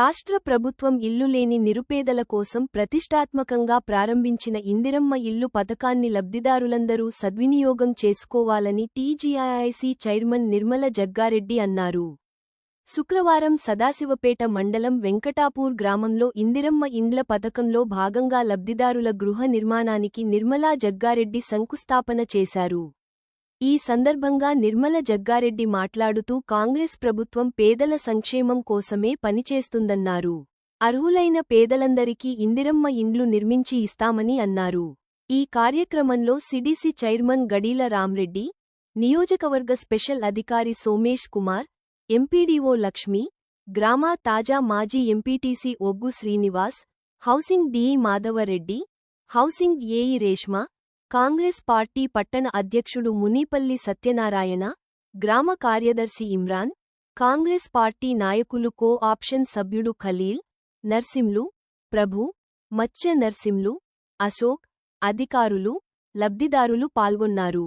రాష్ట్ర ప్రభుత్వం ఇల్లు లేని నిరుపేదల కోసం ప్రతిష్టాత్మకంగా ప్రారంభించిన ఇందిరమ్మ ఇల్లు పథకాన్ని లబ్ధిదారులందరూ సద్వినియోగం చేసుకోవాలని టీజీఐఐసీ చైర్మన్ నిర్మల జగ్గారెడ్డి అన్నారు. శుక్రవారం సదాశివపేట మండలం వెంకటాపూర్ గ్రామంలో ఇందిరమ్మ ఇండ్ల పథకంలో భాగంగా లబ్ధిదారుల గృహ నిర్మాణానికి నిర్మలా జగ్గారెడ్డి శంకుస్థాపన చేశారు. ఈ సందర్భంగా నిర్మల జగ్గారెడ్డి మాట్లాడుతూ కాంగ్రెస్ ప్రభుత్వం పేదల సంక్షేమం కోసమే పనిచేస్తుందన్నారు. అర్హులైన పేదలందరికీ ఇందిరమ్మ ఇండ్లు నిర్మించి ఇస్తామని అన్నారు. ఈ కార్యక్రమంలో సిడిసి చైర్మన్ గడీల రామ్రెడ్డి నియోజకవర్గ స్పెషల్ అధికారి సోమేష్ కుమార్ ఎంపీడీఓ లక్ష్మి గ్రామ తాజా మాజీ MPTC Oggu Srinivas housing DE Madhavareddy housing AE Reshma Congress party పట్టణ అధ్యక్షుడు మునీపల్లి సత్యనారాయణ గ్రామ కార్యదర్శి ఇమ్రాన్ కాంగ్రెస్ పార్టీ నాయకులు కో ఆప్షన్ సభ్యుడు ఖలీల్ నర్సింలు ప్రభు మత్స్య నర్సింలు అశోక్ అధికారులు లబ్ధిదారులు పాల్గొన్నారు.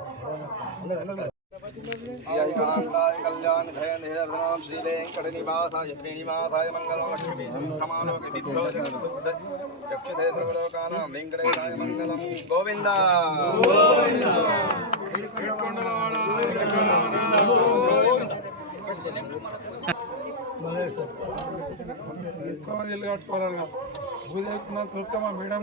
यहिकान्ताय कल्याणधयनिधर्धनां श्रीवेङ्कटनिवासाय श्रीनिवासाय मङ्गलं लक्ष्मीसंक्रमालोकविभ्यो जगद्बुद्ध चक्षुधे सर्वलोकानां वेङ्कटेशाय मङ्गलं गोविन्द ఎక్కువ మంది ఇల్లు కట్టుకోవాలన్నా పూజ ఎక్కువ తొక్క మా మేడం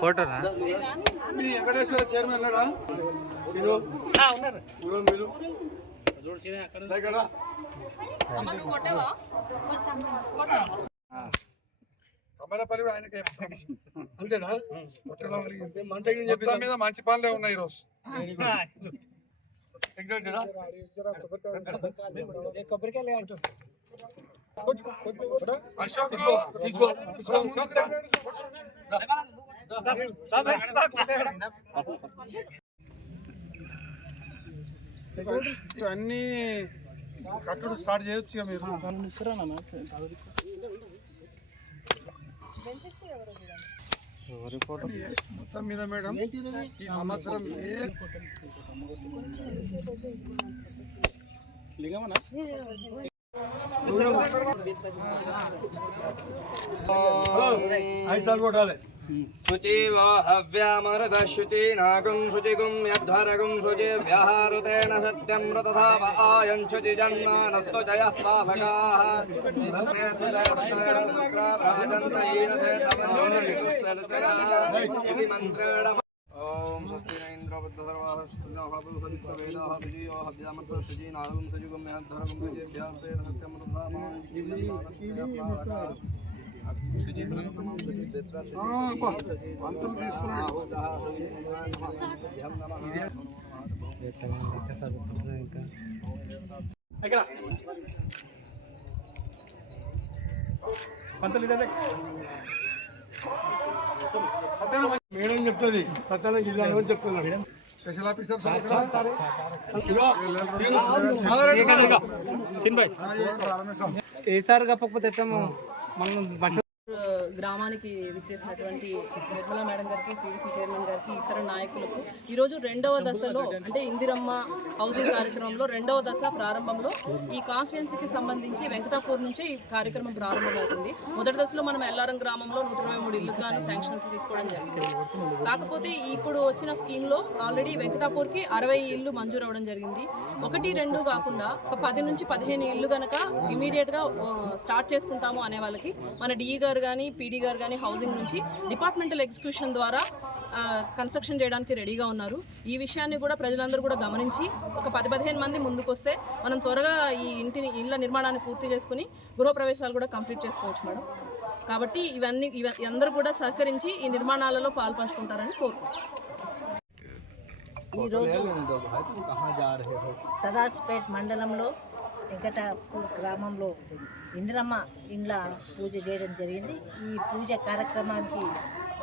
ఫోటోనా? మీ వెంకటేశ్వర చైర్మన్ లేడా మీరు. మీరు మీరు దగ్గర కమలపల్లి కూడా ఆయనకే అంతేనా పొట్టలో అడిగింది. మొత్తం మీద మంచి పనులే ఉన్నాయి ఈరోజు? అశోక్ తీసుకో, తీసుకో, తీసుకో. కట్టుడు స్టార్ట్ చేయొచ్చు ఇక మీరు. మొత్తం మీద మేడం ఈ సంవత్సరం ఐదు సార్లు కొట్టాలి. शुचिव हव्यामृत शुचीनागुं शुचिगुं यद्धरगुं शुचि व्याहारुतेन सत्यं मृतधाव आयं शुचि जन्मानस्तु जयः पावकाः इति मन्त्रेण ॐ स्वस्ति न इन्द्रो बुद्धसर्वाः वेदाः विजयो हव्यामृत शुचीनागुं शुचिगुं यद्धरगुं शुचि व्याहृतेन మేడం చెప్తుంది సత్యాన జిల్లా అని చెప్తున్నాడు స్పెషల్ ఆఫీసర్ ఏ సార్ కాకపోతే మనం గ్రామానికి విచ్చేసినటువంటి నిర్మలా మేడం గారికి సిడిసి చైర్మన్ గారికి ఇతర నాయకులకు ఈరోజు రెండవ దశలో అంటే ఇందిరమ్మ హౌసింగ్ కార్యక్రమంలో రెండవ దశ ప్రారంభంలో ఈ కాన్స్టిట్యున్సీకి సంబంధించి వెంకటాపూర్ నుంచి ఈ కార్యక్రమం ప్రారంభమవుతుంది. మొదటి దశలో మనం ఎల్లారం గ్రామంలో నూట ఇరవై మూడు ఇల్లు గాను శాంక్షన్స్ తీసుకోవడం జరిగింది. కాకపోతే ఇప్పుడు వచ్చిన స్కీమ్లో ఆల్రెడీ వెంకటాపూర్కి అరవై ఇల్లు మంజూరు అవ్వడం జరిగింది. ఒకటి రెండు కాకుండా ఒక పది నుంచి పదిహేను ఇల్లు కనుక ఇమీడియట్గా స్టార్ట్ చేసుకుంటాము అనే వాళ్ళకి మన డిఈ గారు కానీ పీడీ గారు కానీ హౌసింగ్ నుంచి డిపార్ట్మెంటల్ ఎగ్జిక్యూషన్ ద్వారా కన్స్ట్రక్షన్ చేయడానికి రెడీగా ఉన్నారు. ఈ విషయాన్ని కూడా ప్రజలందరూ కూడా గమనించి ఒక పది పదిహేను మంది ముందుకొస్తే మనం త్వరగా ఈ ఇంటిని ఇళ్ళ నిర్మాణాన్ని పూర్తి చేసుకుని గృహప్రవేశాలు కూడా కంప్లీట్ చేసుకోవచ్చు మేడం. కాబట్టి ఇవన్నీ ఇవ అందరూ కూడా సహకరించి ఈ నిర్మాణాలలో పాల్పంచుకుంటారని కోరుకుంటున్నాను ఈరోజు సదాస్పేట్ మండలంలో వెంకటాపూర్ గ్రామంలో ఇందిరమ్మ ఇండ్ల పూజ చేయడం జరిగింది. ఈ పూజ కార్యక్రమానికి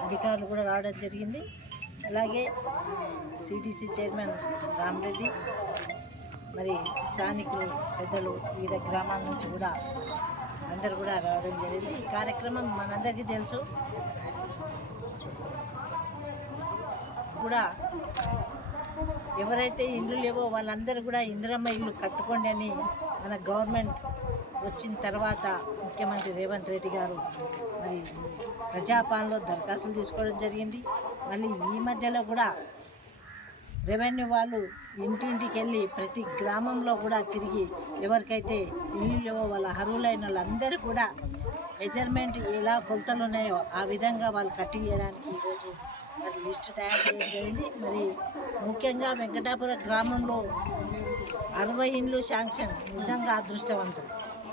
అధికారులు కూడా రావడం జరిగింది. అలాగే సిటీసీ చైర్మన్ రామరెడ్డి మరి స్థానికులు పెద్దలు వివిధ గ్రామాల నుంచి కూడా అందరు కూడా రావడం జరిగింది. ఈ కార్యక్రమం మనందరికీ తెలుసు. కూడా ఎవరైతే ఇల్లు లేవో వాళ్ళందరూ కూడా ఇందిరమ్మ ఇల్లు కట్టుకోండి అని మన గవర్నమెంట్ వచ్చిన తర్వాత ముఖ్యమంత్రి రేవంత్ రెడ్డి గారు మరి ప్రజాపాలనలో దరఖాస్తులు తీసుకోవడం జరిగింది. మళ్ళీ ఈ మధ్యలో కూడా రెవెన్యూ వాళ్ళు ఇంటింటికి వెళ్ళి ప్రతి గ్రామంలో కూడా తిరిగి ఎవరికైతే ఇల్లు లేవో వాళ్ళ అర్హులైన వాళ్ళందరూ కూడా మెజర్మెంట్ ఎలా కొలతలు ఉన్నాయో ఆ విధంగా వాళ్ళు కట్టియడానికి ఈరోజు మరి లిస్ట్ తయారు చేయడం జరిగింది. మరి ముఖ్యంగా వెంకటాపుర గ్రామంలో అరవై ఇండ్లు శాంక్షన్ నిజంగా అదృష్టవంతం.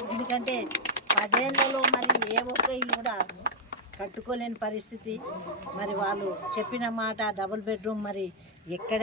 ఎందుకంటే పదేళ్ళలో మరి ఏ ఒక్క ఇల్లు కూడా కట్టుకోలేని పరిస్థితి. మరి వాళ్ళు చెప్పిన మాట డబుల్ బెడ్రూమ్ మరి ఎక్కడ